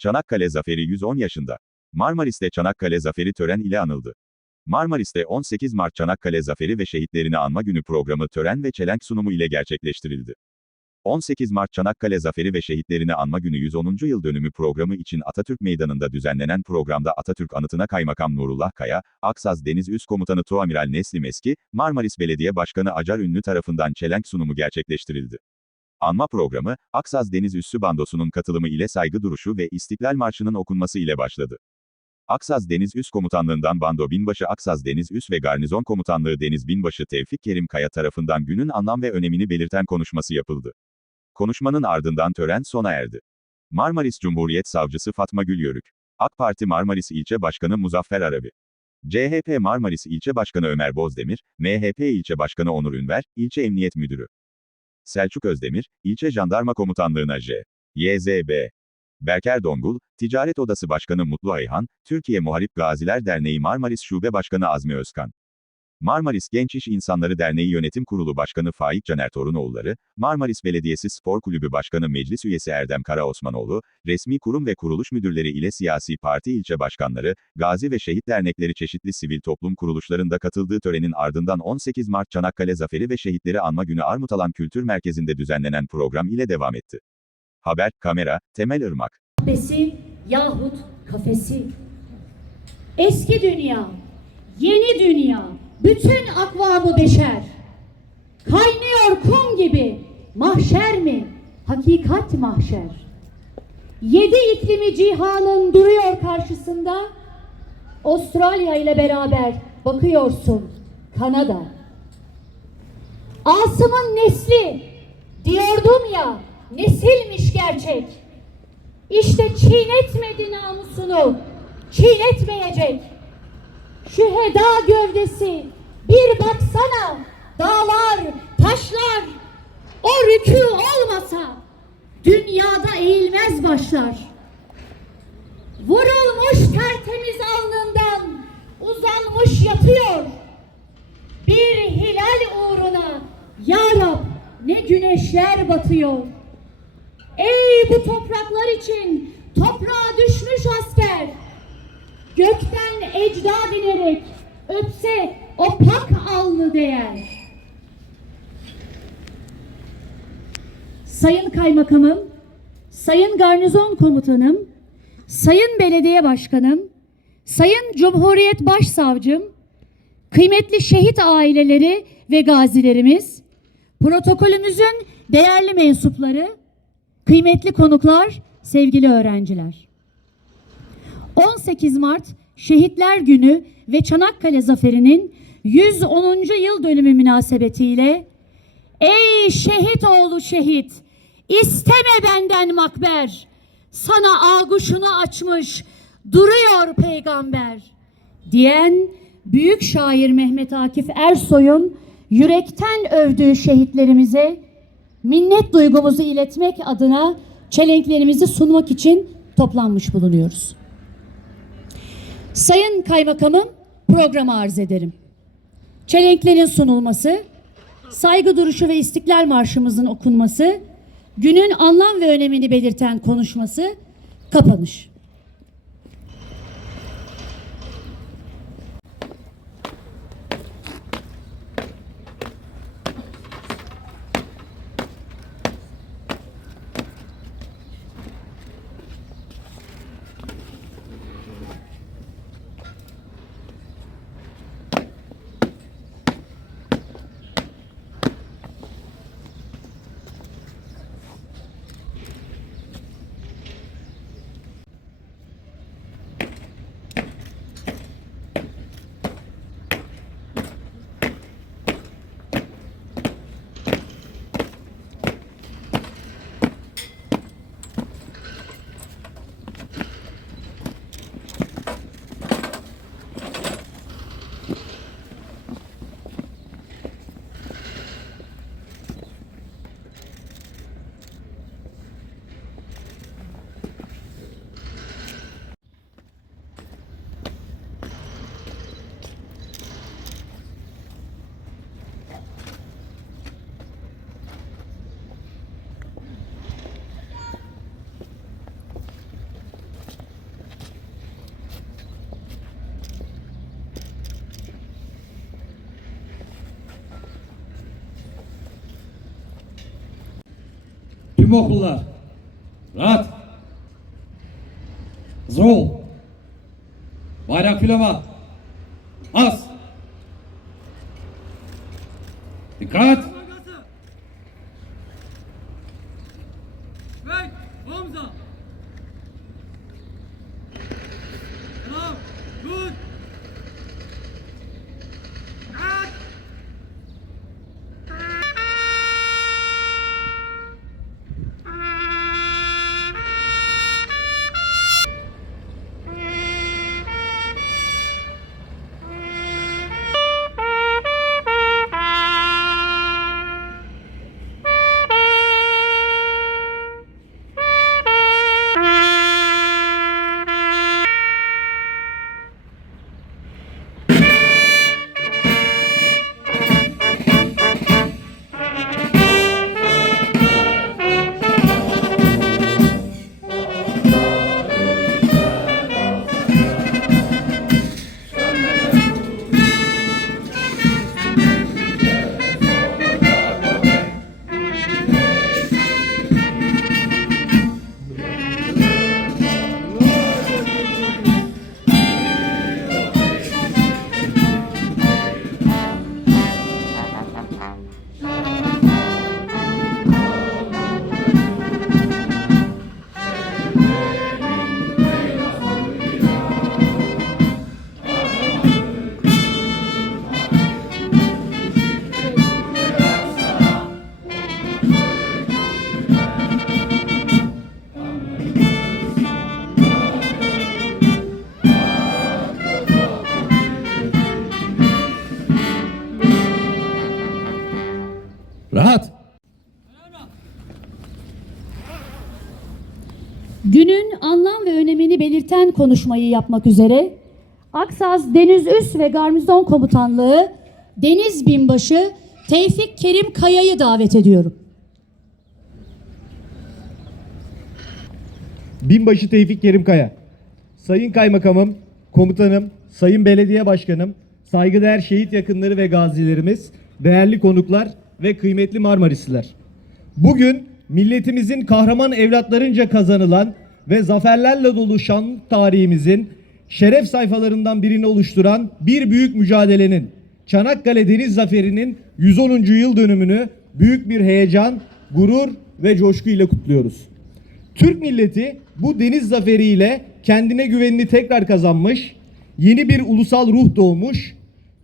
Çanakkale Zaferi 110 yaşında. Marmaris'te Çanakkale Zaferi tören ile anıldı. Marmaris'te 18 Mart Çanakkale Zaferi ve Şehitlerini Anma Günü programı tören ve çelenk sunumu ile gerçekleştirildi. 18 Mart Çanakkale Zaferi ve Şehitlerini Anma Günü 110. yıl dönümü programı için Atatürk Meydanı'nda düzenlenen programda Atatürk anıtına Kaymakam Nurullah Kaya, Aksaz Deniz Üst Komutanı Tuamiral Neslim Eski, Marmaris Belediye Başkanı Acar Ünlü tarafından çelenk sunumu gerçekleştirildi. Anma programı, Aksaz Deniz Üssü Bandosu'nun katılımı ile saygı duruşu ve İstiklal Marşı'nın okunması ile başladı. Aksaz Deniz Üs Komutanlığından Bando Binbaşı Aksaz Deniz Üs ve Garnizon Komutanlığı Deniz Binbaşı Tevfik Kerim Kaya tarafından günün anlam ve önemini belirten konuşması yapıldı. Konuşmanın ardından tören sona erdi. Marmaris Cumhuriyet Savcısı Fatma Gül Yörük, AK Parti Marmaris İlçe Başkanı Muzaffer Arabi, CHP Marmaris İlçe Başkanı Ömer Bozdemir, MHP İlçe Başkanı Onur Ünver, İlçe Emniyet Müdürü, Selçuk Özdemir, İlçe Jandarma Komutanlığına J. YZB, Berker Dongul, Ticaret Odası Başkanı Mutlu Ayhan, Türkiye Muharip Gaziler Derneği Marmaris Şube Başkanı Azmi Özkan. Marmaris Genç İş İnsanları Derneği Yönetim Kurulu Başkanı Faik Caner Torunoğulları, Marmaris Belediyesi Spor Kulübü Başkanı Meclis Üyesi Erdem Kara Osmanoğlu, resmi kurum ve kuruluş müdürleri ile siyasi parti ilçe başkanları, gazi ve şehit dernekleri çeşitli sivil toplum kuruluşlarında katıldığı törenin ardından 18 Mart Çanakkale Zaferi ve Şehitleri Anma Günü Armutalan Kültür Merkezi'nde düzenlenen program ile devam etti. Haber, kamera, Temel Irmak. Kafesi yahut kafesi. Eski dünya, yeni dünya, bütün akvamı beşer. Kaynıyor kum gibi, mahşer mi? Hakikat mahşer. Yedi iklimi cihanın duruyor karşısında. Avustralya ile beraber bakıyorsun Kanada. Asım'ın nesli diyordum ya nesilmiş gerçek. İşte çiğnetmedi namusunu, çiğnetmeyecek. Şu heda gövdesi, bir baksana, dağlar, taşlar, o rükû olmasa, dünyada eğilmez başlar. Vurulmuş tertemiz alnından, uzanmış yatıyor. Bir hilal uğruna, Ya Rab, ne güneşler batıyor. Ey bu topraklar için toprağa düşmüş asker. Gökten ecda dinerek öpse o pak alnı değer. Sayın Kaymakamım, Sayın Garnizon Komutanım, Sayın Belediye Başkanım, Sayın Cumhuriyet Başsavcım, kıymetli şehit aileleri ve gazilerimiz, protokolümüzün değerli mensupları, Kıymetli konuklar, sevgili öğrenciler. 18 Mart Şehitler Günü ve Çanakkale Zaferi'nin 110. yıl dönümü münasebetiyle Ey şehit oğlu şehit, isteme benden makber. Sana ağuşunu açmış, duruyor peygamber. Diyen büyük şair Mehmet Akif Ersoy'un yürekten övdüğü şehitlerimize minnet duygumuzu iletmek adına çelenklerimizi sunmak için toplanmış bulunuyoruz. Sayın Kaymakamım programı arz ederim. Çelenklerin sunulması, saygı duruşu ve istiklal marşımızın okunması, günün anlam ve önemini belirten konuşması, kapanış. Tüm okullar. Rahat. Hazır ol. Bayrak filama. Az. Dikkat. Belirten konuşmayı yapmak üzere Aksaz Deniz Üs ve Garnizon Komutanlığı Deniz Binbaşı Tevfik Kerim Kaya'yı davet ediyorum. Binbaşı Tevfik Kerimkaya. Sayın Kaymakamım, Komutanım, Sayın Belediye Başkanım, saygıdeğer şehit yakınları ve gazilerimiz, değerli konuklar ve kıymetli Marmarisliler. Bugün milletimizin kahraman evlatlarınca kazanılan ve zaferlerle dolu şanlık tarihimizin şeref sayfalarından birini oluşturan bir büyük mücadelenin Çanakkale Deniz Zaferi'nin 110. yıl dönümünü büyük bir heyecan, gurur ve coşku ile kutluyoruz. Türk milleti bu deniz zaferiyle kendine güvenini tekrar kazanmış, yeni bir ulusal ruh doğmuş,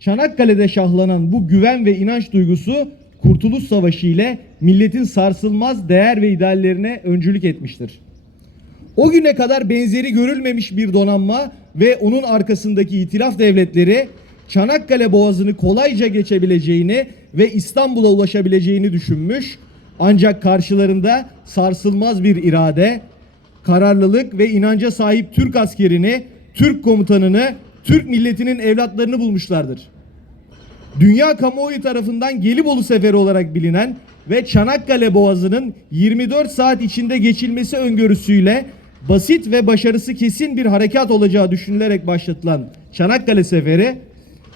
Çanakkale'de şahlanan bu güven ve inanç duygusu Kurtuluş Savaşı ile milletin sarsılmaz değer ve ideallerine öncülük etmiştir. O güne kadar benzeri görülmemiş bir donanma ve onun arkasındaki itilaf devletleri Çanakkale Boğazı'nı kolayca geçebileceğini ve İstanbul'a ulaşabileceğini düşünmüş. Ancak karşılarında sarsılmaz bir irade, kararlılık ve inanca sahip Türk askerini, Türk komutanını, Türk milletinin evlatlarını bulmuşlardır. Dünya kamuoyu tarafından Gelibolu Seferi olarak bilinen ve Çanakkale Boğazı'nın 24 saat içinde geçilmesi öngörüsüyle basit ve başarısı kesin bir harekat olacağı düşünülerek başlatılan Çanakkale Seferi,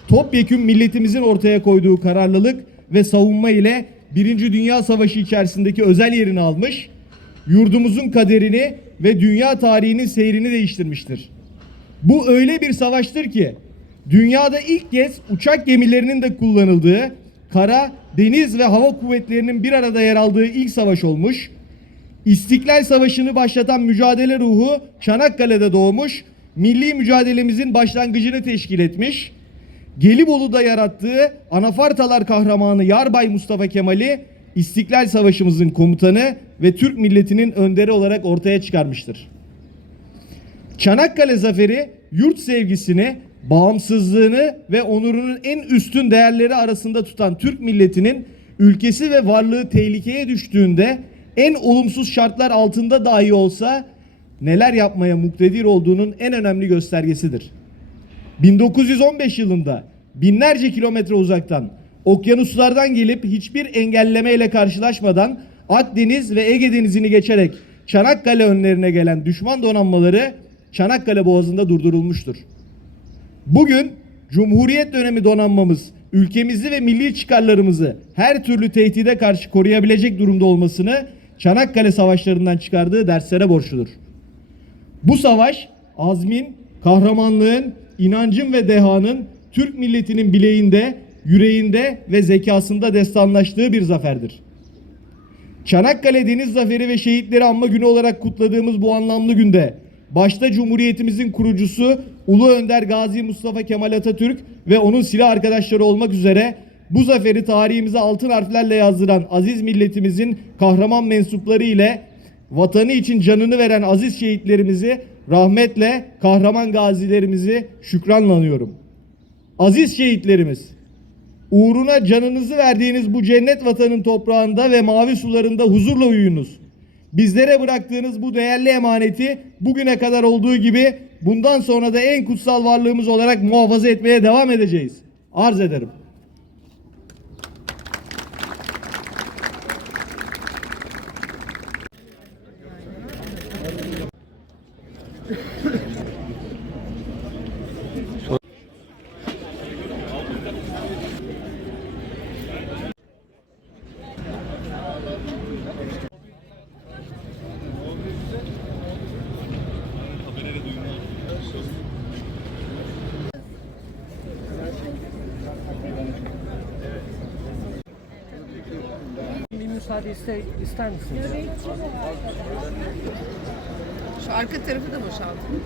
topyekün milletimizin ortaya koyduğu kararlılık ve savunma ile Birinci Dünya Savaşı içerisindeki özel yerini almış, yurdumuzun kaderini ve dünya tarihinin seyrini değiştirmiştir. Bu öyle bir savaştır ki dünyada ilk kez uçak gemilerinin de kullanıldığı, kara, deniz ve hava kuvvetlerinin bir arada yer aldığı ilk savaş olmuş. İstiklal Savaşı'nı başlatan mücadele ruhu Çanakkale'de doğmuş, milli mücadelemizin başlangıcını teşkil etmiş. Gelibolu'da yarattığı Anafartalar kahramanı Yarbay Mustafa Kemal'i İstiklal Savaşımızın komutanı ve Türk milletinin önderi olarak ortaya çıkarmıştır. Çanakkale Zaferi yurt sevgisini, bağımsızlığını ve onurunun en üstün değerleri arasında tutan Türk milletinin ülkesi ve varlığı tehlikeye düştüğünde en olumsuz şartlar altında dahi olsa neler yapmaya muktedir olduğunun en önemli göstergesidir. 1915 yılında binlerce kilometre uzaktan okyanuslardan gelip hiçbir engellemeyle karşılaşmadan Akdeniz ve Ege Denizi'ni geçerek Çanakkale önlerine gelen düşman donanmaları Çanakkale Boğazı'nda durdurulmuştur. Bugün Cumhuriyet dönemi donanmamız ülkemizi ve milli çıkarlarımızı her türlü tehdide karşı koruyabilecek durumda olmasını Çanakkale savaşlarından çıkardığı derslere borçludur. Bu savaş azmin, kahramanlığın, inancın ve dehanın Türk milletinin bileğinde, yüreğinde ve zekasında destanlaştığı bir zaferdir. Çanakkale Deniz Zaferi ve Şehitleri Anma Günü olarak kutladığımız bu anlamlı günde başta Cumhuriyetimizin kurucusu Ulu Önder Gazi Mustafa Kemal Atatürk ve onun silah arkadaşları olmak üzere bu zaferi tarihimize altın harflerle yazdıran aziz milletimizin kahraman mensupları ile vatanı için canını veren aziz şehitlerimizi rahmetle, kahraman gazilerimizi şükranla anıyorum. Aziz şehitlerimiz, Uğruna canınızı verdiğiniz bu cennet vatanın toprağında ve mavi sularında huzurla uyuyunuz. Bizlere bıraktığınız bu değerli emaneti bugüne kadar olduğu gibi bundan sonra da en kutsal varlığımız olarak muhafaza etmeye devam edeceğiz. Arz ederim. Müsaade iste, ister misiniz? Şu arka tarafı da boşaltın.